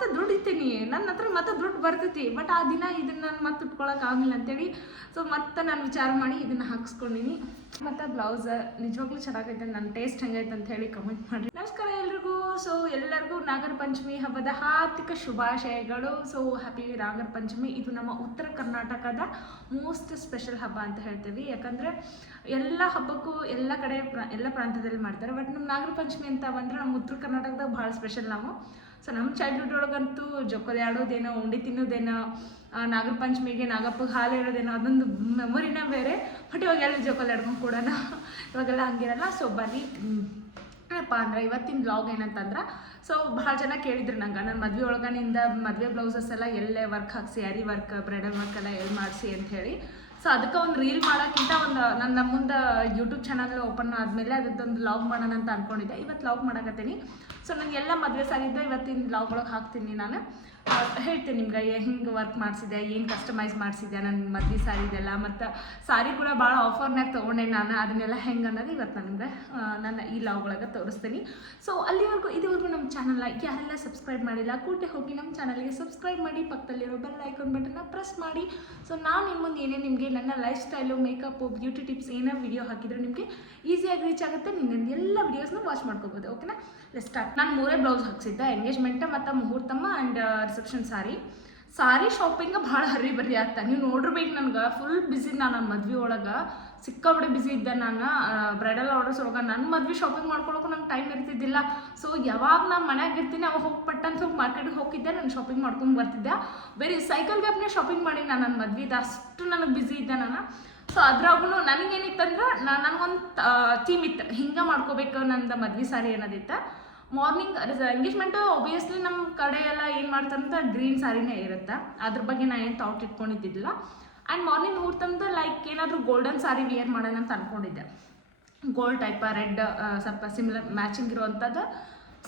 ಮತ್ತೆ ದುಡಿತೀನಿ, ನನ್ನ ಹತ್ರ ಮತ್ತೆ ದುಡ್ಡು ಬರ್ತೈತಿ. ಬಟ್ ಆ ದಿನ ಇದನ್ನು ನಾನು ಮತ್ತೆ ಉಟ್ಕೊಳಕ್ಕೆ ಆಗಿಲ್ಲ ಅಂತೇಳಿ ಸೊ ಮತ್ತೆ ನಾನು ವಿಚಾರ ಮಾಡಿ ಇದನ್ನು ಹಾಕ್ಸ್ಕೊಂಡಿನಿ. ಮತ್ತು ಬ್ಲೌಸ್ ನಿಜವಾಗ್ಲೂ ಚೆನ್ನಾಗೈತೆ, ನನ್ನ ಟೇಸ್ಟ್ ಹೆಂಗೈತೆ ಅಂತ ಹೇಳಿ ಕಮೆಂಟ್ ಮಾಡಿರಿ. ನಮಸ್ಕಾರ ಎಲ್ರಿಗೂ. ಸೊ ಎಲ್ಲರಿಗೂ ನಾಗರ ಪಂಚಮಿ ಹಬ್ಬದ ಹಾರ್ದಿಕ ಶುಭಾಶಯಗಳು. So happy Nagara Panchami. ಇದು ನಮ್ಮ ಉತ್ತರ ಕರ್ನಾಟಕದ ಮೋಸ್ಟ್ ಸ್ಪೆಷಲ್ ಹಬ್ಬ ಅಂತ ಹೇಳ್ತೀವಿ. ಯಾಕಂದರೆ ಎಲ್ಲ ಹಬ್ಬಕ್ಕೂ ಎಲ್ಲ ಕಡೆ ಎಲ್ಲ ಪ್ರಾಂತ್ಯದಲ್ಲಿ ಮಾಡ್ತಾರೆ. ಬಟ್ ನಮ್ಮ ನಾಗರ ಪಂಚಮಿ ಅಂತ ಬಂದರೆ ನಮ್ಮ ಉತ್ತರ ಕರ್ನಾಟಕದಾಗ ಭಾಳ ಸ್ಪೆಷಲ್ ನಾವು. ಸೊ ನಮ್ಮ ಚೈಲ್ಡ್ಹುಡ್ ಒಳಗಂತೂ ಜೋಕಾಲಿ ಆಡೋದೇನೋ, ಉಂಡೆ ತಿನ್ನೋದೇನೋ, ನಾಗರ ಪಂಚಮಿಗೆ ನಾಗಪ್ಪಗೆ ಹಾಲು ಇರೋದೇನೋ ಅದೊಂದು ಮೆಮೊರಿನೇ ಬೇರೆ. ಬಟ್ ಇವಾಗೆಲ್ಲ ಜೋಕಾಲಿ ಆಡ್ಕೊಂಡು ಕೂಡ ಇವಾಗೆಲ್ಲ ಹಂಗಿರಲ್ಲ. ಸೊ ಬನ್ನಿ ಏನಪ್ಪ ಅಂದ್ರೆ ಇವತ್ತಿನ ಬ್ಲಾಗ್ ಏನಂತಂದ್ರೆ, ಸೊ ಭಾಳ ಜನ ಕೇಳಿದ್ರು ನಂಗೆ ನನ್ನ ಮದುವೆ ಒಳಗನಿಂದ ಮದುವೆ ಬ್ಲೌಸಸ್ ಎಲ್ಲ ಎಲ್ಲೇ ವರ್ಕ್ ಹಾಕ್ಸಿ, ಅರಿ ವರ್ಕ್, ಬ್ರೈಡಲ್ ವರ್ಕ್ ಎಲ್ಲ ಎಲ್ಲಿ ಮಾಡಿಸಿ ಅಂತ ಹೇಳಿ. ಸೊ ಅದಕ್ಕೆ ಒಂದು ರೀಲ್ ಮಾಡೋಕ್ಕಿಂತ ಒಂದು ನನ್ನ ಮುಂದೆ ಯೂಟ್ಯೂಬ್ ಚಾನಲ್ ಓಪನ್ ಆದಮೇಲೆ ಅದೊಂದು ಲಾಗ್ ಮಾಡೋಣ ಅಂತ ಅಂದ್ಕೊಂಡಿದ್ದೆ. ಇವತ್ತು ಲಾಗ್ ಮಾಡಕತ್ತೀನಿ. ಸೊ ನನಗೆಲ್ಲ ಮದುವೆ ಸಾರಿದ್ದು ಇವತ್ತಿನ ಲಾಗ್ ಒಳಗೆ ಹಾಕ್ತೀನಿ. ನಾನು ಹೇಳ್ತೀನಿ ನಿಮ್ಗೆ ಹಿಂಗೆ ವರ್ಕ್ ಮಾಡಿಸಿದೆ, ಏನು ಕಸ್ಟಮೈಸ್ ಮಾಡಿಸಿದೆ ನನ್ನ ಮದುವೆ ಸಾರಿದೆಲ್ಲ. ಮತ್ತು ಸಾರಿ ಕೂಡ ಭಾಳ ಆಫರ್ನಾಗ ತೊಗೊಂಡೆ ನಾನು. ಅದನ್ನೆಲ್ಲ ಹೆಂಗೆ ಅನ್ನೋದು ಇವತ್ತು ನಾನು ನಿಮ್ಗೆ ನನ್ನ ಈ ಲಾಗ್ ಒಳಗೆ ತೋರಿಸ್ತೀನಿ. ಸೊ ಅಲ್ಲಿವರೆಗೂ ಇದುವರೆಗೂ ನಮ್ಮ ಚಾನಲ್ ಯಾರೆಲ್ಲ ಸಬ್ಸ್ಕ್ರೈಬ್ ಮಾಡಿಲ್ಲ ಕೂಡಲೇ ಹೋಗಿ ನಮ್ಮ ಚಾನಲ್ಗೆ ಸಬ್ಸ್ಕ್ರೈಬ್ ಮಾಡಿ, ಪಕ್ಕದಲ್ಲಿರೋ ಬೆಲ್ ಐಕಾನ್ ಬಟನ್ನ ಪ್ರೆಸ್ ಮಾಡಿ. ಸೊ ನಾನು ನಿಮ್ಮ ಮುಂದೆ ಏನೇ ನಿಮಗೆ ನನ್ನ life style, makeup, beauty tips ಏನೇ ವಿಡಿಯೋ ಹಾಕಿದ್ರೆ ನಿಮಗೆ ಈಸಿಯಾಗಿ ರೀಚ್ ಆಗುತ್ತೆ. ನಿನ್ನ ಎಲ್ಲ ವೀಡಿಯೋಸ್ನ ವಾಚ್ ಮಾಡ್ಕೋಬೋದು. ಓಕೆನಾ, ಸ್ಟಾರ್ಟ್. ನಾನು 3 ಬ್ಲೌಸ್ ಹಾಕ್ಸಿದ್ದೆ, ಎಂಗೇಜ್ಮೆಂಟ್ ಮತ್ತು ಮುಹೂರ್ತಮ್ಮ ಆ್ಯಂಡ್ ರಿಸೆಪ್ಷನ್ ಸಾರಿ ಶಾಪಿಂಗ್ ಭಾಳ ಹರಿ ಬರಿ ಆಗ್ತಾ. ನೀವು ನೋಡಿರ್ಬೇಕು, ನನಗೆ ಫುಲ್ ಬ್ಯುಸಿ. ನಾನು ನನ್ನ ಮದ್ವೆ ಒಳಗೆ ಸಿಕ್ಕಾಬಿಡೆ ಬ್ಯುಸಿ ಇದ್ದೆ. ನಾನು ಬ್ರೈಡಲ್ ಆರ್ಡರ್ಸ್ ಒಳಗೆ ನನ್ನ ಮದ್ವೆ ಶಾಪಿಂಗ್ ಮಾಡ್ಕೊಳಕ್ಕೂ ನಂಗೆ ಟೈಮ್ ಇರ್ತಿದ್ದಿಲ್ಲ. ಸೊ ಯಾವಾಗ ನಾನು ಮನ್ಯಾಗ ಇರ್ತೀನಿ ಅವಾಗ ಹೋಗಿ ಪಟ್ಟಂತ ಹೋಗಿ ಮಾರ್ಕೆಟ್ಗೆ ಹೋಗಿದ್ದೆ, ನಾನು ಶಾಪಿಂಗ್ ಮಾಡ್ಕೊಂಡು ಬರ್ತಿದ್ದೆ. ಬೇರೆ ಸೈಕಲ್ ಗ್ಯಾಪ್ನೇ ಶಾಪಿಂಗ್ ಮಾಡಿ ನಾನು ನನ್ನ ಮದ್ವೆದು ಅಷ್ಟು ನನಗೆ ಬ್ಯುಸಿ ಇದ್ದೆ ನಾನು. ಸೊ ಅದ್ರಾಗೂ ನನಗೇನಿತ್ತಂದ್ರೆ ನನಗೊಂದು ಥೀಮ್ ಇತ್ತು, ಹಿಂಗೆ ಮಾಡ್ಕೋಬೇಕು ನಂದು ಮದ್ವೆ ಸಾರಿ ಅನ್ನೋದಿತ್ತು. ಮಾರ್ನಿಂಗ್ ಎಂಗೇಜ್ಮೆಂಟು ಒಬ್ವಿಯಸ್ಲಿ ನಮ್ಮ ಕಡೆ ಎಲ್ಲ ಏನು ಮಾಡ್ತಾರಂತ ಗ್ರೀನ್ ಸಾರಿನೇ ಇರುತ್ತೆ. ಅದ್ರ ಬಗ್ಗೆ ನಾನು ಏನು ಥಾಟ್ ಇಟ್ಕೊಂಡಿದ್ದಿಲ್ಲ. ಆ್ಯಂಡ್ ಮಾರ್ನಿಂಗ್ ಮುಹೂರ್ತಂದು ಲೈಕ್ ಏನಾದರೂ ಗೋಲ್ಡನ್ ಸಾರಿ ವಿಯರ್ ಮಾಡೋಣ ಅಂತ ಅಂದ್ಕೊಂಡಿದ್ದೆ. ಗೋಲ್ಡ್ ಟೈಪ ರೆಡ್ ಸ್ವಲ್ಪ ಸಿಮಿಲರ್ ಮ್ಯಾಚಿಂಗ್ ಇರೋವಂಥದ್ದು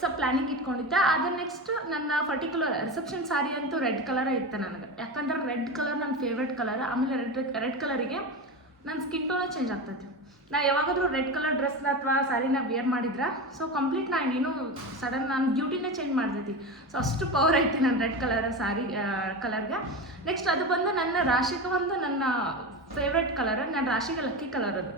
ಸ್ವಲ್ಪ ಪ್ಲ್ಯಾನಿಂಗ್ ಇಟ್ಕೊಂಡಿದ್ದೆ. ಅದು ನೆಕ್ಸ್ಟ್ ನನ್ನ ಪರ್ಟಿಕ್ಯುಲರ್ ರಿಸೆಪ್ಷನ್ ಸಾರಿ ಅಂತೂ ರೆಡ್ ಕಲರೇ ಇತ್ತು ನನಗೆ. ಯಾಕಂದ್ರೆ ರೆಡ್ ಕಲರ್ ನನ್ನ ಫೇವ್ರೆಟ್ ಕಲರ್. ಆಮೇಲೆ ರೆಡ್ ಕಲರಿಗೆ ನನ್ನ ಸ್ಕಿನ್ ಟೋನೇ ಚೇಂಜ್ ಆಗ್ತೈತಿ. ನಾ ಯಾವಾಗಾದರೂ ರೆಡ್ ಕಲರ್ ಡ್ರೆಸ್ನ ಅಥವಾ ಸ್ಯಾರಿನ ವೇರ್ ಮಾಡಿದ್ರೆ ಸೊ ಕಂಪ್ಲೀಟ್ ನಾನೇನು ಸಡನ್ ನಾನು ಬ್ಯೂಟಿನೇ ಚೇಂಜ್ ಮಾಡ್ತೈತಿ. ಸೊ ಅಷ್ಟು ಪವರ್ ಐತಿ ನನ್ನ ರೆಡ್ ಕಲರ್ ಸಾರಿ ಕಲರ್ಗೆ. ನೆಕ್ಸ್ಟ್ ಅದು ಬಂದು ನನ್ನ ರಾಶಿಗೆ ಒಂದು ನನ್ನ ಫೇವ್ರೆಟ್ ಕಲರ್, ನನ್ನ ರಾಶಿಗೆ ಲಕ್ಕಿ ಕಲರ್ ಅದು.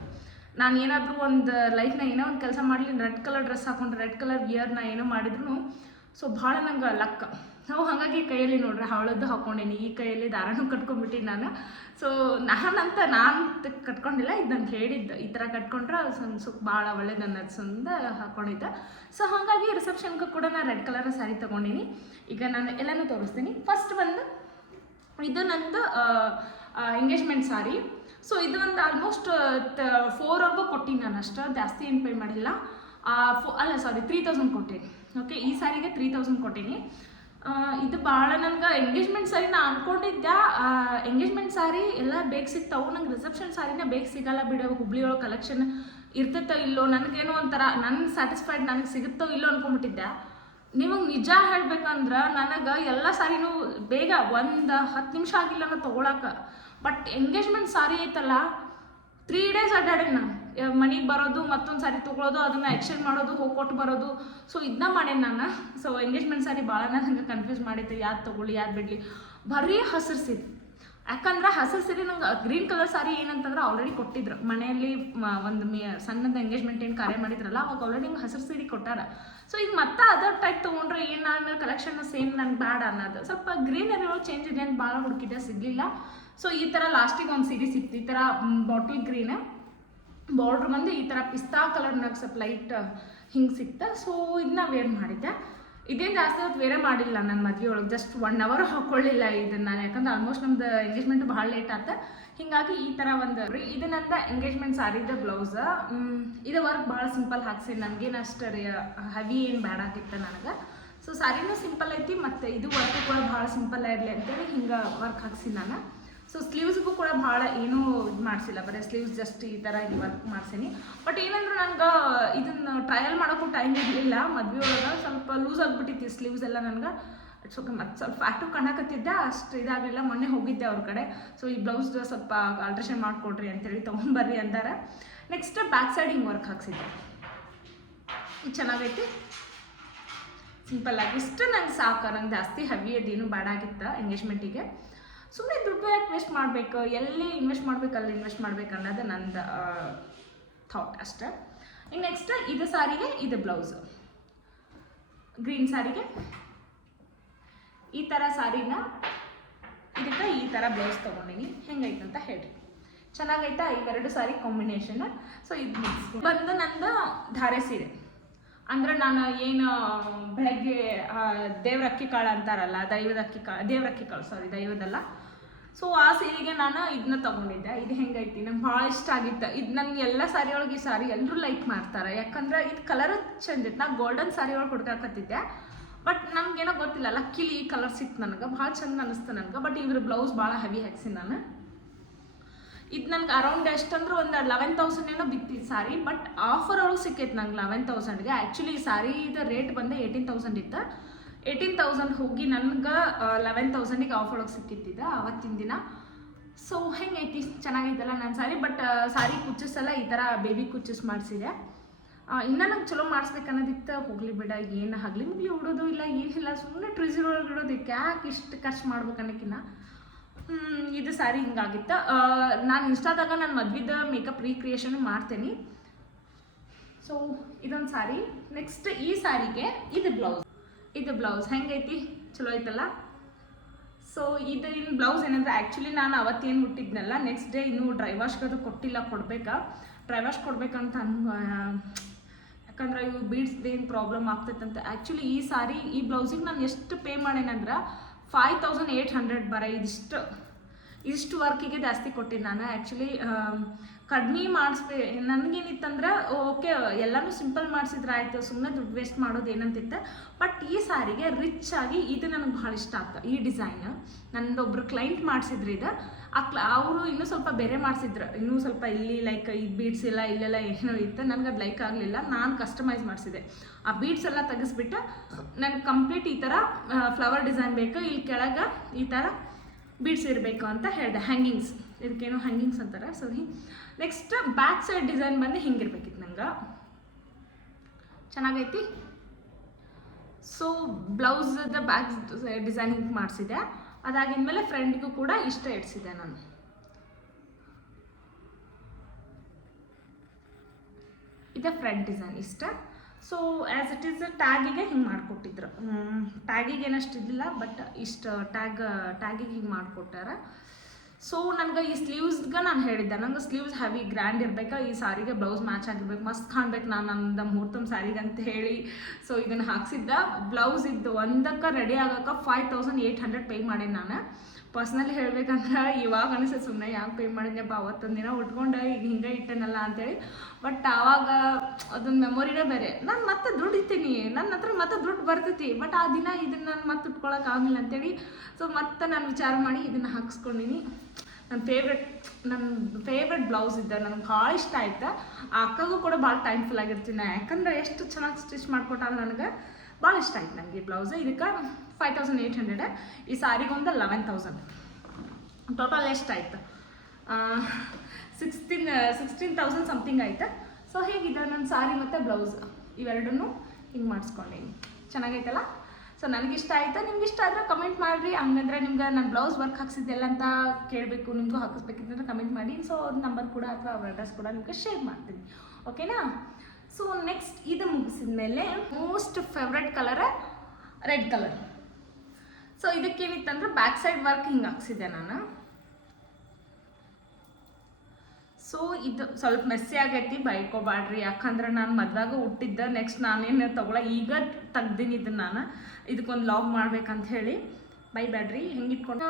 ನಾನು ಏನಾದರೂ ಒಂದು ಲೈಫ್ನ ಏನೋ ಒಂದು ಕೆಲಸ ಮಾಡಲಿ, ರೆಡ್ ಕಲರ್ ಡ್ರೆಸ್ ಹಾಕೊಂಡ್ರೆ, ರೆಡ್ ಕಲರ್ ವಿಯರ್ನ ಏನೋ ಮಾಡಿದ್ರು ಸೊ ಭಾಳ ನಂಗೆ ಲಕ್. ನಾವು ಹಾಗಾಗಿ ಕೈಯಲ್ಲಿ ನೋಡ್ರಿ ಹವಳದ್ದು ಹಾಕ್ಕೊಂಡೇನಿ, ಈ ಕೈಯಲ್ಲಿ ದಾರನೂ ಕಟ್ಕೊಂಡ್ಬಿಟ್ಟಿನಿ ನಾನು. ಸೊ ನಾನು ಕಟ್ಕೊಂಡಿಲ್ಲ, ಇದು ನಂಗೆ ಹೇಳಿದ್ದು ಈ ಥರ ಕಟ್ಕೊಂಡ್ರೆ ಸ್ವಲ್ಪ ಭಾಳ ಒಳ್ಳೇದು ಅನ್ನೋದ್ಸಂದ ಹಾಕ್ಕೊಂಡಿದ್ದೆ. ಸೊ ಹಾಗಾಗಿ ರಿಸೆಪ್ಷನ್ಗೆ ಕೂಡ ನಾನು ರೆಡ್ ಕಲರ್ ಸ್ಯಾರಿ ತೊಗೊಂಡಿನಿ. ಈಗ ನಾನು ಎಲ್ಲನೂ ತೋರಿಸ್ತೀನಿ. ಫಸ್ಟ್ ಬಂದು ಇದು ನಂದು ಎಂಗೇಜ್ಮೆಂಟ್ ಸಾರಿ. ಸೊ ಇದು ಒಂದು ಆಲ್ಮೋಸ್ಟ್ 4,000 ಕೊಟ್ಟಿನಿ ನಾನು, ಅಷ್ಟು ಜಾಸ್ತಿ ಏನು ಪೇ ಮಾಡಿಲ್ಲ. 3,000 ಕೊಟ್ಟೀನಿ. ಓಕೆ, ಈ ಸಾರಿಗೆ 3,000 ಕೊಟ್ಟೀನಿ. ಇದು ಭಾಳ ನನಗೆ ಎಂಗೇಜ್ಮೆಂಟ್ ಸಾರಿ ನಾನು ಅಂದ್ಕೊಂಡಿದ್ದೆ. ಎಂಗೇಜ್ಮೆಂಟ್ ಸಾರಿ ಎಲ್ಲ ಬೇಗ ಸಿಗ್ತಾವೆ, ನಂಗೆ ರಿಸೆಪ್ಷನ್ ಸಾರಿನೇ ಬೇಗ ಸಿಗಲ್ಲ ಬಿಡೋ. ಹುಬ್ಳಿಯೊಳಗೆ ಕಲೆಕ್ಷನ್ ಇರ್ತೈತೋ ಇಲ್ಲೋ, ನನಗೇನೋ ಒಂಥರ ನನಗೆ ಸ್ಯಾಟಿಸ್ಫೈಡ್, ನನಗೆ ಸಿಗುತ್ತೋ ಇಲ್ಲೋ ಅಂದ್ಕೊಂಬಿಟ್ಟಿದ್ದೆ. ನಿಮಗೆ ನಿಜ ಹೇಳ್ಬೇಕಂದ್ರೆ ನನಗೆ ಎಲ್ಲ ಸಾರಿನೂ ಬೇಗ 1-10 ನಿಮಿಷ ಆಗಿಲ್ಲ ನಾನು ತೊಗೊಳಕ್ಕೆ. ಬಟ್ ಎಂಗೇಜ್ಮೆಂಟ್ ಸಾರಿ ಐತಲ್ಲ 3 ಡೇಸ್ ಅಡ್ಡಾಡಿ ನಾನು ಮನೆಗೆ ಬರೋದು, ಮತ್ತೊಂದು ಸಾರಿ ತೊಗೊಳೋದು, ಅದನ್ನು ಎಕ್ಸ್ಚೇಂಜ್ ಮಾಡೋದು, ಹೋಗಿ ಕೊಟ್ಟು ಬರೋದು. ಸೊ ಇದನ್ನ ಮಾಡೇನಿ ನಾನು. ಸೊ ಎಂಗೇಜ್ಮೆಂಟ್ ಸಾರಿ ಭಾಳ ನನಗೆ ಕನ್ಫ್ಯೂಸ್ ಮಾಡಿತ್ತು, ಯಾವ್ದು ತೊಗೊಳ್ಳಿ ಯಾವ್ದು ಬಿಡಲಿ. ಬರೀ ಹಸಿರು ಸೀರೆ. ಯಾಕಂದ್ರೆ ಹಸಿರು ಸೀರೆ ನಂಗೆ ಗ್ರೀನ್ ಕಲರ್ ಸಾರಿ ಏನಂತಂದ್ರೆ ಆಲ್ರೆಡಿ ಕೊಟ್ಟಿದ್ರು ಮನೆಯಲ್ಲಿ. ಒಂದು ಸಣ್ಣದ ಎಂಗೇಜ್ಮೆಂಟ್ ಏನು ಕಾರ್ಯ ಮಾಡಿದ್ರಲ್ಲ ಅವಾಗ ಆಲ್ರೆಡಿ ಹಿಂಗೆ ಹಸಿರು ಸೀರೆ ಕೊಟ್ಟಾರ. ಸೊ ಈಗ ಮತ್ತೆ ಅದರ್ ಟೈಪ್ ತೊಗೊಂಡ್ರೆ ಏನು ನಾನು ಕಲೆಕ್ಷನ್ ಸೇಮ್ ನನಗೆ ಬೇಡ ಅನ್ನೋದು. ಸ್ವಲ್ಪ ಗ್ರೀನ್ ಏನೋ ಚೇಂಜ್ ಇದೆ ಅಂತ ಭಾಳ ಹುಡುಕಿದ್ದೆ, ಸಿಗಲಿಲ್ಲ. ಸೊ ಈ ಥರ ಲಾಸ್ಟಿಗೆ ಒಂದು ಸೀರೆ ಸಿಕ್ತು, ಈ ಥರ ಬಾಟಲ್ ಗ್ರೀನ್ ಬಾರ್ಡ್ರ್ ಬಂದು ಈ ಥರ ಪಿಸ್ತಾ ಕಲರ್ನಾಗ ಸ್ವಲ್ಪ ಲೈಟ್ ಹಿಂಗೆ ಸಿಕ್ತು. ಸೊ ಇದನ್ನ ವೇರ್ ಮಾಡಿದ್ದೆ. ಇದೇನು ಜಾಸ್ತಿ ಹೊತ್ತು ವೇರೇ ಮಾಡಿಲ್ಲ ನನ್ನ ಮದುವೆ ಒಳಗೆ, ಜಸ್ಟ್ 1 hour ಹಾಕ್ಕೊಳ್ಳಿಲ್ಲ ಇದನ್ನು ನಾನು. ಯಾಕಂದ್ರೆ ಆಲ್ಮೋಸ್ಟ್ ನಮ್ದು ಎಂಗೇಜ್ಮೆಂಟ್ ಭಾಳ ಲೇಟ್ ಆಯ್ತು. ಹೀಗಾಗಿ ಈ ಥರ ಒಂದು ಇದು ನನ್ನ ಎಂಗೇಜ್ಮೆಂಟ್ ಸಾರಿದ ಬ್ಲೌಸ್. ಇದು ವರ್ಕ್ ಭಾಳ ಸಿಂಪಲ್ ಹಾಕ್ಸಿ, ನನಗೇನು ಅಷ್ಟು ಹೆವಿ ಏನು ಬೇಡ ಆಗಿತ್ತು ನನಗೆ. ಸೊ ಸಾರಿನೂ ಸಿಂಪಲ್ ಐತಿ, ಮತ್ತು ಇದು ವರ್ಕ್ ಕೂಡ ಭಾಳ ಸಿಂಪಲ್ ಇರಲಿ ಅಂತೇಳಿ ಹಿಂಗೆ ವರ್ಕ್ ಹಾಕ್ಸಿ ನಾನು. ಸೊ ಸ್ಲೀವ್ಸ್ಗೂ ಕೂಡ ಭಾಳ ಏನೂ ಇದು ಮಾಡಿಸಿಲ್ಲ, ಬರೀ ಸ್ಲೀವ್ಸ್ ಜಸ್ಟ್ ಈ ಥರ ಇಲ್ಲಿ ವರ್ಕ್ ಮಾಡ್ಸೀನಿ. ಬಟ್ ಏನಂದ್ರೆ ನನಗೆ ಇದನ್ನು ಟ್ರಯಲ್ ಮಾಡೋಕ್ಕೂ ಟೈಮ್ ಇರಲಿಲ್ಲ. ಮದುವೆ ಒಳಗೆ ಸ್ವಲ್ಪ ಲೂಸ್ ಆಗಿಬಿಟ್ಟಿತ್ತು ಸ್ಲೀವ್ಸ್ ಎಲ್ಲ ನನಗೆ. ಇಟ್ಸ್ ಓಕೆ, ಮತ್ತು ಸ್ವಲ್ಪ ಫ್ಯಾಟು ಕಾಣಕತ್ತಿದ್ದೆ, ಅಷ್ಟು ಇದಾಗಲಿಲ್ಲ. ಮೊನ್ನೆ ಹೋಗಿದ್ದೆ ಅವ್ರ ಕಡೆ. ಸೊ ಈ ಬ್ಲೌಸ್ ಸ್ವಲ್ಪ ಆಲ್ಟ್ರೇಷನ್ ಮಾಡಿಕೊಡ್ರಿ ಅಂತೇಳಿ ತೊಗೊಂಬರ್ರಿ ಅಂತಾರೆ. ನೆಕ್ಸ್ಟ್ ಬ್ಯಾಕ್ ಸೈಡ್ ಹಿಂಗೆ ವರ್ಕ್ ಹಾಕ್ಸಿದ್ದೆ, ಇದು ಚೆನ್ನಾಗೈತಿ. ಸಿಂಪಲ್ಲಾಗಿ ಇಷ್ಟು ನಂಗೆ ಸಾಕು, ನಂಗೆ ಜಾಸ್ತಿ ಹೆವಿ ಅದೇನು ಬೇಡ ಆಗಿತ್ತು ಎಂಗೇಜ್ಮೆಂಟಿಗೆ. ಸುಮ್ಮನೆ ದುಡ್ಡು ಯಾಕೆ ವೇಸ್ಟ್ ಮಾಡಬೇಕು, ಎಲ್ಲಿ ಇನ್ವೆಸ್ಟ್ ಮಾಡ್ಬೇಕು ಅಲ್ಲಿ ಇನ್ವೆಸ್ಟ್ ಮಾಡ್ಬೇಕು ಅನ್ನೋದು ನಂದು ಥಾಟ್ ಅಷ್ಟೆ. ಈಗ ನೆಕ್ಸ್ಟ್ ಇದು ಸಾರಿಗೆ ಇದು ಬ್ಲೌಸು, ಗ್ರೀನ್ ಸಾರಿಗೆ ಈ ಥರ ಸಾರಿನ ಇದಕ್ಕೆ ಈ ಥರ ಬ್ಲೌಸ್ ತೊಗೊಂಡಿನಿ. ಹೆಂಗೈತಂತ ಹೇಳ್ರಿ, ಚೆನ್ನಾಗೈತಾ ಇವೆರಡು ಸಾರಿ ಕಾಂಬಿನೇಷನ್. ಸೊ ಇದು ಬಂದು ನಂದು ಧಾರೆ ಸೀರೆ, ಅಂದ್ರೆ ನಾನು ಏನು ಬೆಳಗ್ಗೆ ದೇವ್ರ ಅಕ್ಕಿ ಕಾಳು ಅಂತಾರಲ್ಲ, ದೈವದ ಅಕ್ಕಿ ಕಾಳು, ದೇವ್ರ ಅಕ್ಕಿ ಕಾಳು ಸಾರಿ ದೈವದಲ್ಲ. ಸೊ ಆ ಸೀರೆಗೆ ನಾನು ಇದನ್ನ ತೊಗೊಂಡಿದ್ದೆ. ಇದು ಹೆಂಗೈತಿ ನಂಗೆ ಭಾಳ ಇಷ್ಟ ಆಗಿತ್ತು. ಇದು ನನಗೆ ಎಲ್ಲ ಸಾರಿ ಒಳಗೆ ಈ ಸಾರಿ ಎಲ್ಲರೂ ಲೈಕ್ ಮಾಡ್ತಾರೆ, ಯಾಕಂದ್ರೆ ಇದು ಕಲರ್ ಚಂದ ಇತ್ತು. ನಾನು ಗೋಲ್ಡನ್ ಸಾರಿ ಒಳಗೆ ಹುಡ್ಕಾಕತ್ತಿದ್ದೆ, ಬಟ್ ನನಗೇನೋ ಗೊತ್ತಿಲ್ಲ, ಲಕ್ಕಿಲಿ ಈ ಕಲರ್ ಸಿಕ್ತು ನನಗೆ, ಭಾಳ ಚಂದ ಅನ್ನಿಸ್ತು ನನಗೆ. ಬಟ್ ಇವ್ರ ಬ್ಲೌಸ್ ಭಾಳ ಹೆವಿ ಹಾಕ್ಸಿನಿ ನಾನು. ಇದು ನನಗೆ ಅರೌಂಡ್ ಎಷ್ಟಂದ್ರೆ ಒಂದು 11,000 ಏನೋ ಬಿತ್ತಿತ್ತು ಸಾರಿ, ಬಟ್ ಆಫರ್ ಒಳಗೆ ಸಿಕ್ಕೈತೆ ನಂಗೆ 11,000ಗೆ. ಆ್ಯಕ್ಚುಲಿ ಈ ಸಾರಿ ಇದು ರೇಟ್ ಬಂದು 18,000 ಇತ್ತು. 18,000 ಹೋಗಿ ನನಗೆ 11,000ಗೆ ಆಫರ್ ಒಳಗೆ ಸಿಕ್ಕಿತ್ತಿದ್ದ ಆವತ್ತಿನ ದಿನ. ಸೊ ಹೆಂಗೈತಿ, ಚೆನ್ನಾಗೈತಲ್ಲ ನನ್ನ ಸಾರಿ. ಬಟ್ ಸಾರಿ ಕುಚ್ಚಸ್ ಎಲ್ಲ ಈ ಥರ ಬೇಬಿ ಕುಚ್ಚಸ್ ಮಾಡಿಸಿದೆ. ಇನ್ನೂ ನಂಗೆ ಚಲೋ ಮಾಡಿಸ್ಬೇಕನ್ನೋದಿತ್ತು. ಹೋಗಲಿ ಬಿಡ, ಏನು ಹಗಲಿ ಮುಗ್ಲಿ ಉಡೋದು ಇಲ್ಲ ಏನಿಲ್ಲ, ಸುಮ್ಮನೆ ಟ್ರಿಜರ್ ಒಳಗೆ ಇಡೋದಕ್ಕೆ ಯಾಕೆ ಇಷ್ಟು ಖರ್ಚು ಮಾಡ್ಬೇಕು ಅನ್ನೋಕ್ಕಿನ್ನ ಇದು ಸಾರಿ ಹಿಂಗಾಗಿತ್ತು. ನಾನು ಇನ್ಸ್ಟಾದಾಗ ನಾನು ಮದ್ವಿದ ಮೇಕಪ್ ರೀಕ್ರಿಯೇಷನ್ ಮಾಡ್ತೇನೆ. ಸೊ ಇದೊಂದು ಸಾರಿ. ನೆಕ್ಸ್ಟ್ ಈ ಸಾರಿಗೆ ಇದು ಬ್ಲೌಸ್ ಹೆಂಗೈತಿ, ಚಲೋ ಐತಲ್ಲ. ಸೊ ಇದು ಇನ್ನು ಬ್ಲೌಸ್ ಏನಂದ್ರೆ ಆ್ಯಕ್ಚುಲಿ ನಾನು ಅವತ್ತೇನು ಹುಟ್ಟಿದ್ನಲ್ಲ, ನೆಕ್ಸ್ಟ್ ಡೇ ಇನ್ನೂ ಡ್ರೈ ವಾಶ್ಗದು ಕೊಟ್ಟಿಲ್ಲ, ಡ್ರೈ ವಾಶ್ ಕೊಡ್ಬೇಕಂತ ಯಾಕಂದ್ರೆ ಇವು ಬೀಡ್ಸ್ದೇನು ಪ್ರಾಬ್ಲಮ್ ಆಗ್ತೈತಂತೆ. ಆ್ಯಕ್ಚುಲಿ ಈ ಸಾರಿ ಈ ಬ್ಲೌಸಿಗೆ ನಾನು ಎಷ್ಟು ಪೇ ಮಾಡೇನಂದ್ರೆ 5,800 ಬರ. ಇಷ್ಟು ವರ್ಕಿಗೆ ಜಾಸ್ತಿ ಕೊಟ್ಟಿನಿ ನಾನು. ಆ್ಯಕ್ಚುಲಿ ಕಡಿಮೆ ನನಗೇನಿತ್ತಂದ್ರೆ ಓಕೆ ಎಲ್ಲನೂ ಸಿಂಪಲ್ ಮಾಡಿಸಿದ್ರೆ ಆಯಿತು, ಸುಮ್ಮನೆ ದುಡ್ಡು ವೇಸ್ಟ್ ಮಾಡೋದು ಏನಂತಿತ್ತು. ಬಟ್ ಈ ಸಾರಿಗೆ ರಿಚ್ ಆಗಿ ಇದು ನನಗೆ ಭಾಳ ಇಷ್ಟ ಆಗ್ತದೆ. ಈ ಡಿಸೈನ್ ನನ್ನದೊಬ್ರು ಕ್ಲೈಂಟ್ ಮಾಡಿಸಿದ್ರು ಇದು. ಅವರು ಇನ್ನೂ ಸ್ವಲ್ಪ ಬೇರೆ ಮಾಡಿಸಿದ್ರು, ಇನ್ನೂ ಸ್ವಲ್ಪ ಇಲ್ಲಿ ಲೈಕ್ ಈ ಬೀಡ್ಸ್ ಎಲ್ಲ ಇಲ್ಲೆಲ್ಲ ಏನೋ ಇತ್ತು, ನನಗೆ ಅದು ಲೈಕ್ ಆಗಲಿಲ್ಲ. ನಾನು ಕಸ್ಟಮೈಸ್ ಮಾಡಿಸಿದೆ. ಆ ಬೀಡ್ಸ್ ಎಲ್ಲ ತೆಗೆಸ್ಬಿಟ್ಟು ನನಗೆ ಕಂಪ್ಲೀಟ್ ಈ ಥರ ಫ್ಲವರ್ ಡಿಸೈನ್ ಬೇಕು, ಇಲ್ಲಿ ಕೆಳಗೆ ಈ ಥರ ಬೀಡ್ಸ್ ಇರಬೇಕು ಅಂತ ಹೇಳಿದೆ. ಹ್ಯಾಂಗಿಂಗ್ಸ್, ಇದಕ್ಕೇನೋ ಹ್ಯಾಂಗಿಂಗ್ಸ್ ಅಂತಾರೆ. So next back side design ಬಂದು ಹಿಂಗಿರ್ಬೇಕಿತ್ತು ನಂಗೆ, ಚೆನ್ನಾಗೈತಿ. ಸೊ ಬ್ಲೌಸ್ದ ಬ್ಯಾಕ್ ಡಿಸೈನ್ ಹಿಂಗೆ ಮಾಡಿಸಿದೆ. ಅದಾಗಿದ್ಮೇಲೆ ಫ್ರಂಟ್ಗೂ ಕೂಡ ಇಷ್ಟ ಇಡ್ಸಿದೆ ನಾನು. ಇದೆ ಫ್ರಂಟ್ ಡಿಸೈನ್ ಇಷ್ಟ. ಸೊ ಆ್ಯಸ್ ಇಟ್ ಈಸ್ ಟ್ಯಾಗಿಗೆ ಹಿಂಗೆ ಮಾಡಿಕೊಟ್ಟಿದ್ರು. ಟ್ಯಾಗಿಗೆ ಏನಷ್ಟು ಇದ್ದಿಲ್ಲ, ಬಟ್ ಇಷ್ಟು ಟ್ಯಾಗಿಗೆ ಹಿಂಗೆ ಮಾಡಿಕೊಟ್ಟಾರ. ಸೊ ನನಗೆ ಈ ಸ್ಲೀವ್ಸ್ಗೆ ನಾನು ಹೇಳಿದ್ದೆ, ನಂಗೆ ಸ್ಲೀವ್ಸ್ ಹೆವಿ ಗ್ರ್ಯಾಂಡ್ ಇರಬೇಕು, ಈ ಸಾರಿಗೆ ಬ್ಲೌಸ್ ಮ್ಯಾಚ್ ಆಗಿರ್ಬೇಕು, ಮಸ್ತ್ ಕಾಣ್ಬೇಕು ನಾನು ನಂದು ಮುಹೂರ್ತಮ್ ಸಾರಿಗೆ ಅಂತ ಹೇಳಿ. ಸೊ ಇದನ್ನು ಹಾಕ್ಸಿದ್ದ. ಬ್ಲೌಸ್ ಇದ್ದು ಒಂದಕ್ಕೆ ರೆಡಿ ಆಗೋಕೆ 5,800 ಪೇ ಮಾಡೀನಿ ನಾನು. ಪರ್ಸ್ನಲಿ ಹೇಳ್ಬೇಕಂದ್ರೆ ಇವಾಗ ಅನಿಸ್ತದೆ ಸುಮ್ಮನೆ ಯಾಕೆ ಪೇ ಮಾಡಿದ್ನಪ್ಪ, ಅವತ್ತೊಂದು ದಿನ ಉಟ್ಕೊಂಡು ಈಗ ಹಿಂಗೆ ಇಟ್ಟನಲ್ಲ ಅಂತೇಳಿ. ಬಟ್ ಆವಾಗ ಅದೊಂದು ಮೆಮೊರಿನೇ ಬೇರೆ. ನಾನು ಮತ್ತೆ ದುಡಿತೀನಿ, ನನ್ನ ಹತ್ರ ಮತ್ತೆ ದುಡ್ಡು ಬರ್ತೈತಿ, ಬಟ್ ಆ ದಿನ ಇದನ್ನು ನಾನು ಮತ್ತೆ ಉಟ್ಕೊಳಕ್ಕೆ ಆಗಿಲ್ಲ ಅಂತೇಳಿ. ಸೊ ಮತ್ತೆ ನಾನು ವಿಚಾರ ಮಾಡಿ ಇದನ್ನು ಹಾಕ್ಸ್ಕೊಂಡಿನಿ. ನನ್ನ ಫೇವ್ರೆಟ್ ಬ್ಲೌಸ್ ಇದ್ದ, ನನಗೆ ಭಾಳ ಇಷ್ಟ ಆಯ್ತು. ಆ ಅಕ್ಕಗೂ ಕೂಡ ಭಾಳ ಟೈಮ್ಫುಲ್ ಆಗಿರ್ತೀನಿ, ಯಾಕಂದ್ರೆ ಎಷ್ಟು ಚೆನ್ನಾಗಿ ಸ್ಟಿಚ್ ಮಾಡಿಕೊಟ್ಟಾಗ ನನಗೆ ಭಾಳ ಇಷ್ಟ ಆಯ್ತು ನನಗೆ ಈ ಬ್ಲೌಸ್. ಇದಕ್ಕೆ 5,800. ಈ ಸಾರಿಗೊಂದು 11,000. ಟೋಟಲ್ ಎಷ್ಟಾಯ್ತು, 16,000 ಸಮಥಿಂಗ್ ಆಯ್ತು. ಸೊ ಹೇಗಿದೆ ನನ್ನ ಸಾರಿ ಮತ್ತು ಬ್ಲೌಸ್ ಇವೆರಡನ್ನೂ ಹಿಂಗೆ ಮಾಡಿಸ್ಕೊಂಡೀನಿ. ಚೆನ್ನಾಗೈತಲ್ಲ. ಸೊ ನನಗಿಷ್ಟ ಆಯಿತು, ನಿಮ್ಗೆ ಇಷ್ಟ ಆದರೆ ಕಮೆಂಟ್ ಮಾಡಿರಿ. ಹಂಗಂದ್ರೆ ನಿಮ್ಗೆ ನಾನು ಬ್ಲೌಸ್ ವರ್ಕ್ ಹಾಕ್ಸಿದ್ದೆಲ್ಲ ಅಂತ ಕೇಳಬೇಕು, ನಿಮಗೂ ಹಾಕಿಸ್ಬೇಕಿದ್ರೆ ಕಮೆಂಟ್ ಮಾಡಿ. ಸೊ ಅವ್ರ ನಂಬರ್ ಕೂಡ ಅಥವಾ ಅವ್ರ ಅಡ್ರೆಸ್ ಕೂಡ ನಿಮಗೆ ಶೇರ್ ಮಾಡ್ತೀನಿ, ಓಕೆನಾ. ಸೊ ನೆಕ್ಸ್ಟ್ ಇದು ಮುಗಿಸಿದ ಮೇಲೆ most favourite colour red colour. So ಇದಕ್ಕೇನಿತ್ತಂದ್ರೆ ಬ್ಯಾಕ್ ಸೈಡ್ ವರ್ಕ್ ಹಿಂಗೆ ಹಾಕ್ಸಿದ್ದೆ ನಾನು. ಸೊ ಇದು ಸ್ವಲ್ಪ ಮೆಸ್ಸಿ ಆಗೈತಿ, ಬೈಕೋಬಾಡ್ರಿ. ಯಾಕಂದ್ರೆ ನಾನು ಮದುವೆಗ ಹುಟ್ಟಿದ್ದೆ, ನೆಕ್ಸ್ಟ್ ನಾನೇನು ತಗೊಳ ಈಗ ತೆಗ್ದೀನಿ ಇದನ್ನು. ನಾನು ಇದಕ್ಕೊಂದು ಲಾಗ್ ಮಾಡ್ಬೇಕಂತ ಹೇಳಿ ಬೈಬ್ಯಾಡ್ರಿ. ಹೆಂಗೆ ಇಟ್ಕೊಂಡು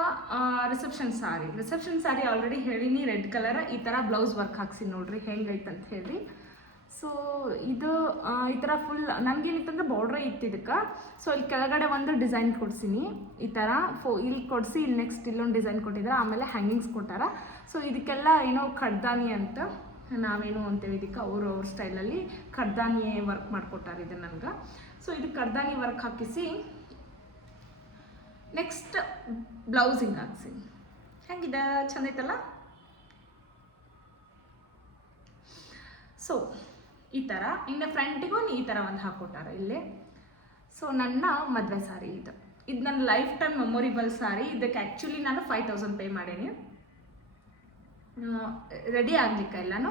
ರಿಸೆಪ್ಷನ್ ಸಾರಿ ಆಲ್ರೆಡಿ ಹೇಳಿನಿ, ರೆಡ್ ಕಲರ್ ಈ ಥರ ಬ್ಲೌಸ್ ವರ್ಕ್ ಹಾಕ್ಸಿ ನೋಡ್ರಿ ಹೆಂಗೈತಂತ ಹೇಳಿ. ಸೊ ಇದು ಈ ಥರ ಫುಲ್ ನನಗೇನಿತ್ತಂದ್ರೆ ಬಾರ್ಡ್ರೇ ಇತ್ತು ಇದಕ್ಕೆ. ಸೊ ಇಲ್ಲಿ ಕೆಳಗಡೆ ಒಂದು ಡಿಸೈನ್ ಕೊಡ್ಸೀನಿ ಈ ಥರ ಇಲ್ಲಿ ಕೊಡಿಸಿ, ಇಲ್ಲಿ ನೆಕ್ಸ್ಟ್ ಇಲ್ಲೊಂದು ಡಿಸೈನ್ ಕೊಟ್ಟಿದ್ದಾರೆ, ಆಮೇಲೆ ಹ್ಯಾಂಗಿಂಗ್ಸ್ ಕೊಟ್ಟಾರ. ಸೊ ಇದಕ್ಕೆಲ್ಲ ಏನೋ ಖಡ್ದಾನಿ ಅಂತ ನಾವೇನು ಅಂತೇಳಿ ಇದಕ್ಕೆ ಅವ್ರ ಸ್ಟೈಲಲ್ಲಿ ಖಡ್ದಾನಿ ವರ್ಕ್ ಮಾಡಿಕೊಟ್ಟಾರ ಇದು ನನಗೆ. ಸೊ ಇದಕ್ಕೆ ಖಡ್ದಾನಿ ವರ್ಕ್ ಹಾಕಿಸಿ ನೆಕ್ಸ್ಟ್ ಬ್ಲೌಸ್ ಹಿಂಗೆ ಹಾಕ್ಸಿ. ಹೆಂಗಿದೆ, ಚಂದ ಐತಲ್ಲ. ಸೊ ಈ ಥರ ಇನ್ನು ಫ್ರಂಟಿಗೂ ಈ ಥರ ಒಂದು ಹಾಕ್ಕೊಟ್ಟಾರ ಇಲ್ಲಿ. ಸೊ ನನ್ನ ಮದುವೆ ಸಾರಿ ಇದು ನನ್ನ ಲೈಫ್ ಟೈಮ್ ಮೆಮೊರಿಬಲ್ ಸಾರಿ. ಇದಕ್ಕೆ ಆ್ಯಕ್ಚುಲಿ ನಾನು 5000 ಪೇ ಮಾಡೀನಿ ರೆಡಿ ಆಗ್ಲಿಕ್ಕೆ ಎಲ್ಲಾನು.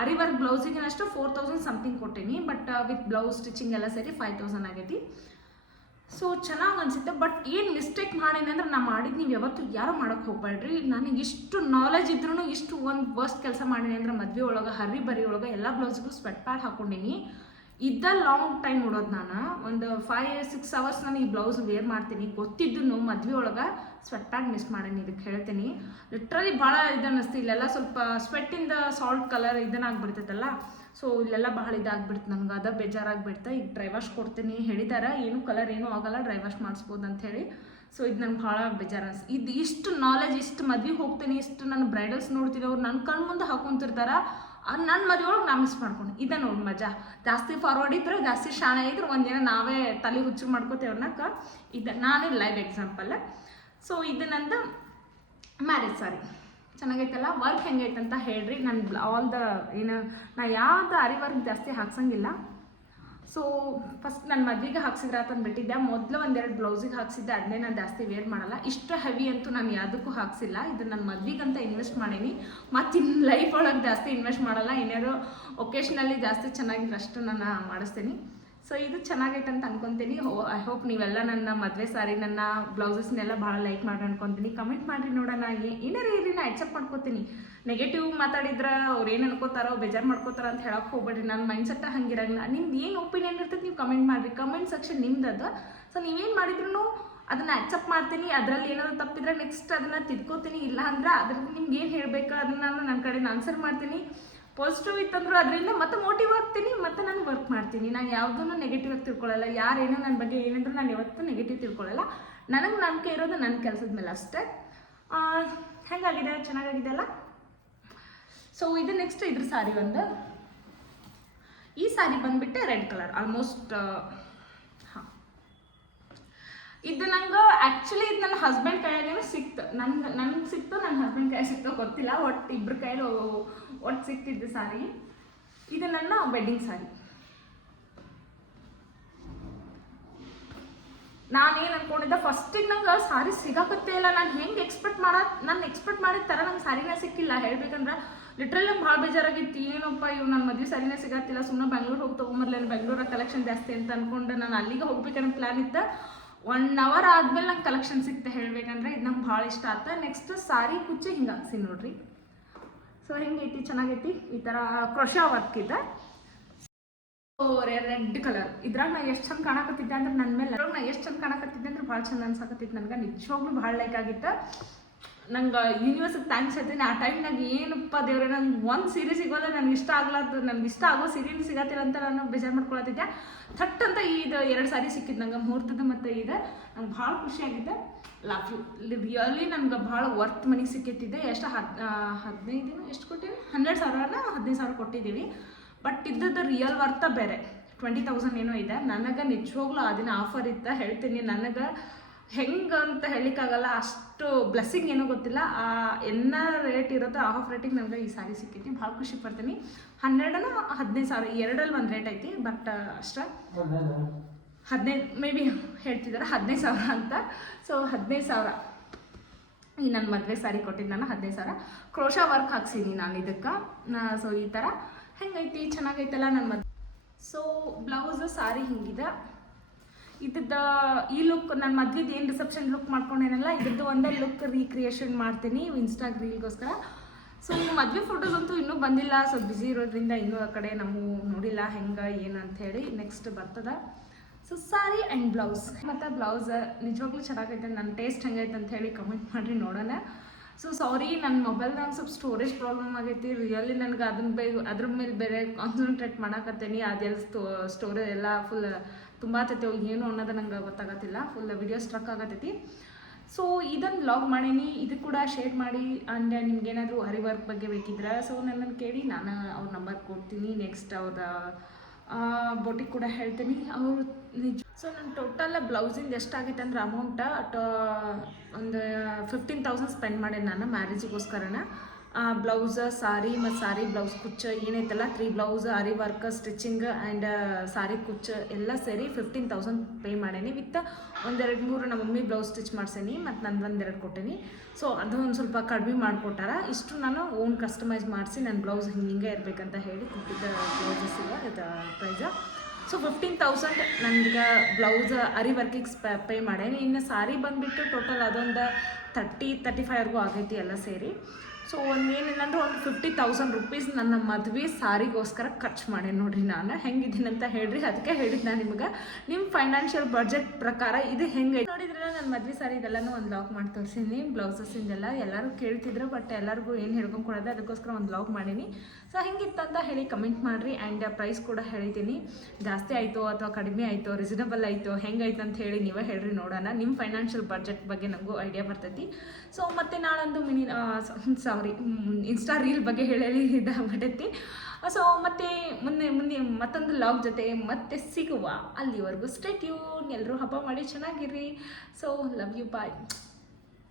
ಅರಿ ವರ್ಕ್ ಬ್ಲೌಸಿಗೆ ಅಷ್ಟು 4000 ಸಮಥಿಂಗ್ ಕೊಟ್ಟೀನಿ, ಬಟ್ ವಿತ್ ಬ್ಲೌಸ್ ಸ್ಟಿಚಿಂಗ್ ಎಲ್ಲ ಸೇರಿ 5000 ಆಗೈತಿ. ಸೊ ಚೆನ್ನಾಗಿ ಅನಿಸುತ್ತೆ. ಬಟ್ ಏನು ಮಿಸ್ಟೇಕ್ ಮಾಡೀನಿ ಅಂದ್ರೆ ನಾ ಮಾಡಿದ್ದು ನೀವು ಯಾವತ್ತೂ ಯಾರು ಮಾಡೋಕ್ಕೆ ಹೋಗ್ಬೇಡ್ರಿ. ನನಗೆ ಇಷ್ಟು ನಾಲೆಜ್ ಇದ್ರೂ ಇಷ್ಟು ಒಂದು ವರ್ಸ್ಟ್ ಕೆಲಸ ಮಾಡೀನಿ ಅಂದ್ರೆ ಮದುವೆ ಒಳಗೆ ಹರಿ ಬರಿ ಒಳಗೆ ಎಲ್ಲ ಬ್ಲೌಸ್ಗೂ ಸ್ವೆಟ್ ಪ್ಯಾಡ್ ಹಾಕ್ಕೊಂಡೀನಿ. ಲಾಂಗ್ ಟೈಮ್ ಉಡೋದು ನಾನು ಒಂದು 5-6 ಅವರ್ಸ್ ನಾನು ಈ ಬ್ಲೌಸ್ ವೇರ್ ಮಾಡ್ತೀನಿ. ಗೊತ್ತಿದ್ದು ಮದುವೆ ಒಳಗೆ ಸ್ವೆಟ್ ಪ್ಯಾಡ್ ಮಿಸ್ ಮಾಡೀನಿ. ಇದಕ್ಕೆ ಹೇಳ್ತೀನಿ ಲಿಟ್ರಲಿ ಭಾಳ ಇದು ಅನ್ನಿಸ್ತು. ಇಲ್ಲೆಲ್ಲ ಸ್ವಲ್ಪ ಸ್ವೆಟ್ಟಿಂದ ಸಾಲ್ಟ್ ಕಲರ್ ಇದನ್ನಾಗ್ಬಿಡ್ತೈತಲ್ಲ, ಸೊ ಇಲ್ಲೆಲ್ಲ ಭಾಳ ಇದಾಗ್ಬಿಡ್ತು ನನಗೆ. ಅದ ಬೇಜಾರಾಗ್ಬಿಡ್ತು. ಈಗ ಡ್ರೈ ವಾಶ್ ಕೊಡ್ತೀನಿ ಹೇಳಿದಾರೆ, ಏನು ಕಲರ್ ಏನೂ ಆಗಲ್ಲ, ಡ್ರೈ ವಾಶ್ ಮಾಡಿಸ್ಬೋದು ಅಂಥೇಳಿ. ಸೊ ಇದು ನಂಗೆ ಭಾಳ ಬೇಜಾರು ಅನಿಸ್ತು. ಇದು ಇಷ್ಟು ನಾಲೆಜ್, ಇಷ್ಟು ಮದ್ವೆಗೆ ಹೋಗ್ತೀನಿ, ಇಷ್ಟು ನನ್ನ ಬ್ರೈಡಲ್ಸ್ ನೋಡ್ತೀನಿ, ಅವ್ರು ನನ್ನ ಕಣ್ಣು ಮುಂದೆ ಹಾಕೊಂತಿರ್ತಾರೆ. ನನ್ನ ಮದುವೆ ಒಳಗೆ ನಾ ಮಿಸ್ ಮಾಡ್ಕೊಂಡು ಇದೆ ನೋಡಿ ಮಜಾ. ಜಾಸ್ತಿ ಫಾರ್ವರ್ಡ್ ಇದ್ರೆ, ಜಾಸ್ತಿ ಶಾಣೆ ಇದ್ರೆ ಒಂದಿನ ನಾವೇ ತಲೆ ಹುಚ್ಚು ಮಾಡ್ಕೋತೇವೆ ಅನ್ನೋಕೆ ಇದು ನಾನೇ ಲೈವ್ ಎಕ್ಸಾಂಪಲ್. ಸೊ ಇದು ನಂದು ಮ್ಯಾರೇಜ್ ಸಾರಿ. ಚೆನ್ನಾಗೈತಲ್ಲ. ವರ್ಕ್ ಹೆಂಗೈತೆ ಅಂತ ಹೇಳ್ರಿ. ನಾನು ಆಲ್ ದ ಏನು ನಾ ಯಾವ್ದು ಅರಿ ವರ್ಕ್ ಜಾಸ್ತಿ ಹಾಕ್ಸಂಗಿಲ್ಲ. ಸೊ ಫಸ್ಟ್ ನನ್ನ ಮದುವೆಗೆ ಹಾಕ್ಸಿದ್ರೆ ಅಂತ ಬಿಟ್ಟಿದ್ದೆ. ಮೊದಲು 1-2 ಬ್ಲೌಸಿಗೆ ಹಾಕ್ಸಿದ್ದೆ, ಅದನ್ನೇ ನಾನು ಜಾಸ್ತಿ ವೇರ್ ಮಾಡಲ್ಲ. ಇಷ್ಟು ಹೆವಿ ಅಂತೂ ನಾನು ಯಾವುದಕ್ಕೂ ಹಾಕ್ಸಿಲ್ಲ. ಇದು ನನ್ನ ಮದುವೆಗಂತ ಇನ್ವೆಸ್ಟ್ ಮಾಡೀನಿ. ಮತ್ತು ಇನ್ನು ಲೈಫ್ ಒಳಗೆ ಜಾಸ್ತಿ ಇನ್ವೆಸ್ಟ್ ಮಾಡಲ್ಲ. ಏನಾದ್ರು ಒಕೇಶ್ನಲ್ಲಿ ಜಾಸ್ತಿ ಚೆನ್ನಾಗಿದ್ರೆ ಅಷ್ಟು ನಾನು ಮಾಡಿಸ್ತೀನಿ. ಸೊ ಇದು ಚೆನ್ನಾಗೈತೆ ಅಂತ ಅನ್ಕೊತೀನಿ. ಐ ಹೋಪ್ ನೀವೆಲ್ಲ ನನ್ನ ಮದುವೆ ಸಾರಿ, ನನ್ನ ಬ್ಲೌಸಸ್ನೆಲ್ಲ ಭಾಳ ಲೈಕ್ ಮಾಡಿ ಅನ್ಕೊತೀನಿ. ಕಮೆಂಟ್ ಮಾಡಿರಿ ನೋಡೋಣ. ಏನಾರು ಇರಲಿ, ನಾ ಅಕ್ಸೆಪ್ಟ್ ಮಾಡ್ಕೊತೀನಿ. ನೆಗೆಟಿವ್ ಮಾತಾಡಿದ್ರೆ ಅವ್ರು ಏನು ಅನ್ಕೋತಾರೋ, ಬೇಜಾರು ಮಾಡ್ಕೋತಾರೋ ಅಂತ ಹೇಳಕ್ಕೆ ಹೋಗ್ಬೇಡ್ರಿ. ನನ್ನ ಮೈಂಡ್ಸೆಟ್ಟ ಹಂಗಿರಂಗಿಲ್ಲ. ನಿಮ್ದು ಏನು ಒಪಿನಿಯನ್ ಇರ್ತದೆ ನೀವು ಕಮೆಂಟ್ ಮಾಡಿರಿ. ಕಮೆಂಟ್ ಸೆಕ್ಷನ್ ನಿಮ್ದು ಅದು. ಸೊ ನೀವೇನು ಮಾಡಿದ್ರು ಅದನ್ನು ಅಕ್ಸೆಪ್ಟ್ ಮಾಡ್ತೀನಿ. ಅದರಲ್ಲಿ ಏನಾದರೂ ತಪ್ಪಿದ್ರೆ ನೆಕ್ಸ್ಟ್ ಅದನ್ನು ತಿದ್ಕೋತೀನಿ. ಇಲ್ಲ ಅಂದ್ರೆ ಅದ್ರಲ್ಲಿ ನಿಮ್ಗೆ ಏನು ಹೇಳಬೇಕು ಅದನ್ನು ನಾನು ನನ್ನ ಕಡೆಯಿಂದ ಆನ್ಸರ್ ಮಾಡ್ತೀನಿ. ಪಾಸಿಟಿವ್ ಇತ್ತಂದ್ರೂ ಅದರಿಂದ ಮತ್ತೆ ಮೋಟಿವ್ ಆಗ್ತೀನಿ, ಮತ್ತು ನಾನು ವರ್ಕ್ ಮಾಡ್ತೀನಿ. ನಾನು ಯಾವುದನ್ನು ನೆಗೆಟಿವ್ ಆಗಿ ತಿಳ್ಕೊಳ್ಳಲ್ಲ. ಯಾರೇನೋ ನನ್ನ ಬಗ್ಗೆ ಏನಂದ್ರೂ ನಾನು ಯಾವತ್ತೂ ನೆಗೆಟಿವ್ ತಿಳ್ಕೊಳ್ಳಲ್ಲ. ನನಗೆ ನಂಬಿಕೆ ಇರೋದು ನನ್ನ ಕೆಲಸದ ಮೇಲೆ ಅಷ್ಟೇ. ಹೆಂಗಾಗಿದೆ? ಚೆನ್ನಾಗಾಗಿದೆ ಅಲ್ಲ? ಸೊ ಇದು ನೆಕ್ಸ್ಟ್ ಇದ್ರ ಸಾರಿ ಒಂದು. ಈ ಸಾರಿ ಬಂದುಬಿಟ್ಟೆ ರೆಡ್ ಕಲರ್ ಆಲ್ಮೋಸ್ಟ್. ಹಾಂ, ಇದು ನಂಗೆ ಆ್ಯಕ್ಚುಲಿ ಇದು ನನ್ನ ಹಸ್ಬೆಂಡ್ ಕೈಯಾಗೇನೋ ಸಿಕ್ತು. ನನಗೆ ಸಿಕ್ತು, ನನ್ನ ಹಸ್ಬೆಂಡ್ ಕೈ ಸಿಕ್ತೋ ಗೊತ್ತಿಲ್ಲ. ಒಟ್ಟು ಇಬ್ಬರ ಕೈಯಲ್ಲಿ ಒಟ್ಟು ಸಿಕ್ತಿದ್ದು ಸಾರಿ. ಇದು ನನ್ನ ವೆಡ್ಡಿಂಗ್ ಸಾರಿ. ನಾನೇನು ಅಂದ್ಕೊಂಡಿದ್ದೆ ಫಸ್ಟಿಗೆ ನಂಗೆ ಸಾರಿ ಸಿಗಾಕತ್ತೇ ಇಲ್ಲ. ನಾನು ಹೆಂಗೆ ಎಕ್ಸ್ಪೆಕ್ಟ್ ಮಾಡಿದ ಥರ ನಂಗೆ ಸಾರಿನೇ ಸಿಕ್ಕಿಲ್ಲ. ಹೇಳ್ಬೇಕಂದ್ರೆ ಲಿಟ್ರಲಿ ನಂಗೆ ಭಾಳ ಬೇಜಾರಾಗಿತ್ತು. ಏನಪ್ಪ ಇವು ನನ್ನ ಮದುವೆ ಸಾರಿನೇ ಸಿಗತ್ತಿಲ್ಲ, ಸುಮ್ಮನೆ ಬೆಂಗ್ಳೂರು ಹೋಗಿ ತೊಗೊಂಬರ್ಲೇನು, ಬೆಂಗ್ಳೂರಾಗ ಕಲೆಕ್ಷನ್ ಜಾಸ್ತಿ ಅಂತ ಅಂದ್ಕೊಂಡು ನಾನು ಅಲ್ಲಿಗೆ ಹೋಗ್ಬೇಕನ್ನೋ ಪ್ಲ್ಯಾನ್ ಇತ್ತು. 1 ಅವರ್ ಆದಮೇಲೆ ನಂಗೆ ಕಲೆಕ್ಷನ್ ಸಿಕ್ತೆ. ಹೇಳ್ಬೇಕಂದ್ರೆ ಇದು ನಂಗೆ ಭಾಳ ಇಷ್ಟ ಆಯ್ತು. ನೆಕ್ಸ್ಟ್ ಸಾರಿ ಕುಚ್ಚು ಹಿಂಗೆ ಹಾಕ್ಸಿ ನೋಡ್ರಿ. ಸೊ ಹೆಂಗೈತಿ? ಚೆನ್ನಾಗೈತಿ. ಈ ಥರ ಕ್ರೋಶಾ ವರ್ಕ್ ಇದೆ. ಸೊ ರೆಡ್ ಕಲರ್ ಇದ್ರಾಗ ನಾ ಎಷ್ಟು ಚಂದ ಕಾಣಕತ್ತಿದ್ದೆ ಅಂದ್ರೆ ನನ್ನ ಮೇಲೆ ನಾ ಎಷ್ಟು ಚಂದ ಕಾಣಕತ್ತಿದ್ದೆ ಅಂದ್ರೆ ಭಾಳ ಚಂದ ಅನ್ಸಕತ್ತಿತ್ತು. ನನಗೆ ನಿಜವಾಗ್ಲೂ ಭಾಳ ಲೈಕ್ ಆಗಿತ್ತು. ನಂಗೆ ಯೂನಿವರ್ಸಿಗೆ ಥ್ಯಾಂಕ್ಸ್ ಹೇಳ್ತೀನಿ. ಆ ಟೈಮ್ನಾಗ ಏನಪ್ಪ ದೇವ್ರೆ, ನಂಗೆ ಒಂದು ಸೀರೆ ಸಿಗೋಲ್ಲ, ನನಗೆ ಇಷ್ಟ ಆಗ್ಲಾರ್ದು, ನನಗೆ ಇಷ್ಟ ಆಗೋ ಸೀರೆನೂ ಸಿಗತ್ತಿಲ್ಲ ಅಂತ ನಾನು ಬೇಜಾರು ಮಾಡ್ಕೊಳತ್ತಿದ್ದೆ. ಥಟ್ ಅಂತ ಇದು 2 ಸಾರಿ ಸಿಕ್ಕಿದ್ದು ನಂಗೆ, ಮುಹೂರ್ತದ ಮತ್ತು ಇದೆ. ನಂಗೆ ಭಾಳ ಖುಷಿಯಾಗಿದೆ. ರಿಯಲಿ ನನಗೆ ಭಾಳ ವರ್ತ್ ಮನಿ ಸಿಕ್ಕಿತ್ತಿದೆ. ಎಷ್ಟು 15 ಎಷ್ಟು ಕೊಟ್ಟಿವಿ? 12,000ನ 15,000 ಕೊಟ್ಟಿದ್ದೀವಿ. ಬಟ್ ಇದ್ದದ್ದು ರಿಯಲ್ ವರ್ತ ಬೇರೆ 20,000 ಏನೋ ಇದೆ. ನನಗೆ ನಿಜವಾಗ್ಲೂ ಆ ದಿನ ಆಫರ್ ಇತ್ತು. ಹೇಳ್ತೀನಿ, ನನಗೆ ಹೆಂಗೆ ಅಂತ ಹೇಳಿಕ್ಕಾಗಲ್ಲ. ಅಷ್ಟು ಬ್ಲೆಸ್ಸಿಂಗ್ ಏನೋ ಗೊತ್ತಿಲ್ಲ. ಎಲ್ಲ ರೇಟ್ ಇರುತ್ತೋ ಆಫ್ ರೇಟಿಗೆ ನನಗೆ ಈ ಸಾರಿ ಸಿಕ್ಕೈತಿ. ಭಾಳ ಖುಷಿ ಪಡ್ತೀನಿ. 12,000 15,000 ಎರಡರಲ್ಲಿ ಒಂದು ರೇಟ್ ಐತಿ. ಬಟ್ ಅಷ್ಟೇ 15 ಮೇ ಬಿ ಹೇಳ್ತಿದ್ದಾರೆ 15,000 ಅಂತ. ಸೊ 15,000 ಈ ನನ್ನ ಮದುವೆ ಸಾರಿ ಕೊಟ್ಟಿದ್ದು ನಾನು 15,000. ಕ್ರೋಶಾ ವರ್ಕ್ ಹಾಕ್ಸೀನಿ ನಾನು ಇದಕ್ಕೆ. ಸೊ ಈ ಥರ ಹೆಂಗೈತಿ? ಚೆನ್ನಾಗೈತಲ್ಲ ನನ್ನ ಮದುವೆ. ಸೊ ಬ್ಲೌಸು ಸಾರಿ ಹಿಂಗಿದೆ. ಇದ್ರದ್ದು ಈ ಲುಕ್ ನನ್ನ ಮದ್ವೆದು ಏನು ರಿಸೆಪ್ಷನ್ ಲುಕ್ ಮಾಡ್ಕೊಂಡೇನಲ್ಲ, ಇದ್ರದ್ದು ಒಂದೇ ಲುಕ್ ರೀಕ್ರಿಯೇಷನ್ ಮಾಡ್ತೀನಿ ಇನ್ಸ್ಟಾಗ್ ರೀಲ್ಗೋಸ್ಕರ. ಸೊ ಮದುವೆ ಫೋಟೋಸ್ ಅಂತೂ ಇನ್ನೂ ಬಂದಿಲ್ಲ. ಸೊ ಬ್ಯುಸಿ ಇರೋದ್ರಿಂದ ಇನ್ನೂ ಆ ಕಡೆ ನಾವು ನೋಡಿಲ್ಲ ಹೆಂಗೆ ಏನು ಅಂಥೇಳಿ. ನೆಕ್ಸ್ಟ್ ಬರ್ತದೆ. So sorry and blouse. ಮತ್ತು ಬ್ಲೌಸ್ ನಿಜವಾಗ್ಲೂ ಚೆನ್ನಾಗೈತೆ. ನನ್ನ ಟೇಸ್ಟ್ ಹೆಂಗೈತೆ ಅಂಥೇಳಿ ಕಮೆಂಟ್ ಮಾಡಿರಿ ನೋಡೋಣ. ಸೊ ಸಾರಿ, ನನ್ನ ಮೊಬೈಲ್ನಾಗ ಸ್ವಲ್ಪ ಸ್ಟೋರೇಜ್ ಪ್ರಾಬ್ಲಮ್ ಆಗೈತಿ. ರಿಯಲಿ ನನಗೆ ಅದ್ರ ಮೇಲೆ ಬೇರೆ ಕಾನ್ಸಂಟ್ರೇಟ್ ಮಾಡಕತ್ತೀನಿ. ಅದೆಲ್ಲ ಸ್ಟೋರೇಜ್ ಎಲ್ಲ ಫುಲ್ ತುಂಬ ಆತೈತೆ. ಏನು ಅನ್ನೋದು ನಂಗೆ ಗೊತ್ತಾಗತ್ತಿಲ್ಲ. ಫುಲ್ ವಿಡಿಯೋ ಸ್ಟ್ರಕ್ ಆಗತ್ತೈತಿ. ಸೊ ಇದನ್ನು ವ್ಲಾಗ್ ಮಾಡೀನಿ. ಇದು ಕೂಡ ಶೇರ್ ಮಾಡಿ. ಆ್ಯಂಡ್ ನಿಮ್ಗೇನಾದರೂ ಅರಿ ವರ್ಕ್ ಬಗ್ಗೆ ಬೇಕಿದ್ರೆ ಸೊ ನನ್ನನ್ನು ಕೇಳಿ, ನಾನು ಅವ್ರ ನಂಬರ್ ಕೊಡ್ತೀನಿ. ನೆಕ್ಸ್ಟ್ ಅವ್ರ ಬೋಟಿಗೆ ಕೂಡ ಹೇಳ್ತೀನಿ. ಅವರು ನಿಜ. ಸೊ ನನ್ನ ಟೋಟಲ್ ಬ್ಲೌಸಿಂದ ಎಷ್ಟಾಗೈತೆ ಅಂದ್ರೆ ಅಮೌಂಟ ಒಂದು 15,000 ಸ್ಪೆಂಡ್ ಮಾಡೇನಿ ನಾನು ಮ್ಯಾರೇಜಿಗೋಸ್ಕರನ. ಬ್ಲೌಸ್ ಸಾರಿ ಮತ್ತು ಸಾರಿ ಬ್ಲೌಸ್ ಕುಚ್ಚು ಏನೈತಲ್ಲ 3 blouse aari work stitching and sari ಕುಚ್ಚು ಎಲ್ಲ ಸೇರಿ 15,000 ಪೇ ಮಾಡೇನಿ ವಿತ್ 1-2-3 ನಮ್ಮ ಮಮ್ಮಿ ಬ್ಲೌಸ್ ಸ್ಟಿಚ್ ಮಾಡ್ಸೇನಿ ಮತ್ತು ನಂದು 1-2 ಕೊಟ್ಟೇನಿ. ಸೊ ಅದು ಒಂದು ಸ್ವಲ್ಪ ಕಡಿಮೆ ಮಾಡಿಕೊಟ್ಟಾರ. ಇಷ್ಟು ನಾನು ಓನ್ ಕಸ್ಟಮೈಸ್ ಮಾಡಿಸಿ ನನ್ನ ಬ್ಲೌಸ್ ಹಿಂಗೆ ಇರಬೇಕಂತ ಹೇಳಿ ಕೊಟ್ಟಿದ್ದ ಬ್ಲೌಸಸ್ ಇವ ಇದು ಪ್ರೈಸ. ಸೊ 15,000 ನನಗೆ ಬ್ಲೌಸ್ ಅರಿ ವರ್ಕಿಗೆ ಪೇ ಮಾಡೇನಿ. ಇನ್ನು ಸಾರಿ ಬಂದುಬಿಟ್ಟು ಟೋಟಲ್ ಅದೊಂದು 30-35ವರೆಗೂ ಆಗೈತಿ ಎಲ್ಲ ಸೇರಿ. ಸೊ ಏನಿಲ್ಲ ಅಂದ್ರೆ ಒಂದು 50,000 ರುಪೀಸ್ ನನ್ನ ಮದುವೆ ಸಾರಿಗೋಸ್ಕರ ಖರ್ಚು ಮಾಡೇನಿ ನೋಡಿರಿ. ನಾನು ಹೆಂಗಿದ್ದೀನಿ ಅಂತ ಹೇಳ್ರಿ, ಅದಕ್ಕೆ ಹೇಳಿದ್ದು ನಾನು ನಿಮ್ಗೆ ನಿಮ್ಮ ಫೈನಾನ್ಷಿಯಲ್ ಬಡ್ಜೆಟ್ ಪ್ರಕಾರ ಇದು ಹೆಂಗೆ ನೋಡಿದ್ರಲ್ಲ. ನನ್ನ ಮದುವೆ ಸಾರಿ ಇದೆಲ್ಲನೂ ಒಂದು ಲಾಗ್ ಮಾಡಿ ತೋರಿಸೀನಿ. ಬ್ಲೌಸಸ್ಸಿಂದೆಲ್ಲ ಎಲ್ಲರೂ ಕೇಳ್ತಿದ್ರು, ಬಟ್ ಎಲ್ಲರಿಗೂ ಏನು ಹೇಳ್ಕೊಂಡು ಕೊಡೋದು, ಅದಕ್ಕೋಸ್ಕರ ಒಂದು ಲಾಗ್ ಮಾಡೀನಿ. ಸೊ ಹೆಂಗಿತ್ತಂತ ಹೇಳಿ ಕಮೆಂಟ್ ಮಾಡಿರಿ. ಆ್ಯಂಡ್ ಪ್ರೈಸ್ ಕೂಡ ಹೇಳಿದ್ದೀನಿ, ಜಾಸ್ತಿ ಆಯಿತು ಅಥವಾ ಕಡಿಮೆ ಆಯಿತು, ರೀಸನಬಲ್ ಆಯಿತು, ಹೆಂಗಾಯ್ತು ಅಂತ ಹೇಳಿ ನೀವೇ ಹೇಳ್ರಿ, ನೋಡೋಣ. ನಿಮ್ಮ ಫೈನಾನ್ಷಿಯಲ್ ಬಡ್ಜೆಟ್ ಬಗ್ಗೆ ನನಗೂ ಐಡಿಯಾ ಬರ್ತೈತಿ. ಸೊ ಮತ್ತು ನಾಳೊಂದು ಇನ್ಸ್ಟಾ ರೀಲ್ ಬಗ್ಗೆ ಹೇಳಿ ಇದಾಗ್ಬಿಟ್ಟೈತಿ. ಸೊ ಮತ್ತೆ ಮುಂದೆ ಮತ್ತೊಂದು ಲಾಗ್ ಜೊತೆ ಮತ್ತೆ ಸಿಗುವ. ಅಲ್ಲಿವರೆಗೂ ಸ್ಟೇ ಟ್ಯೂನ್. ಎಲ್ಲರೂ ಹಬ್ಬ ಮಾಡಿ ಚೆನ್ನಾಗಿರ್ರಿ. So love you, bye.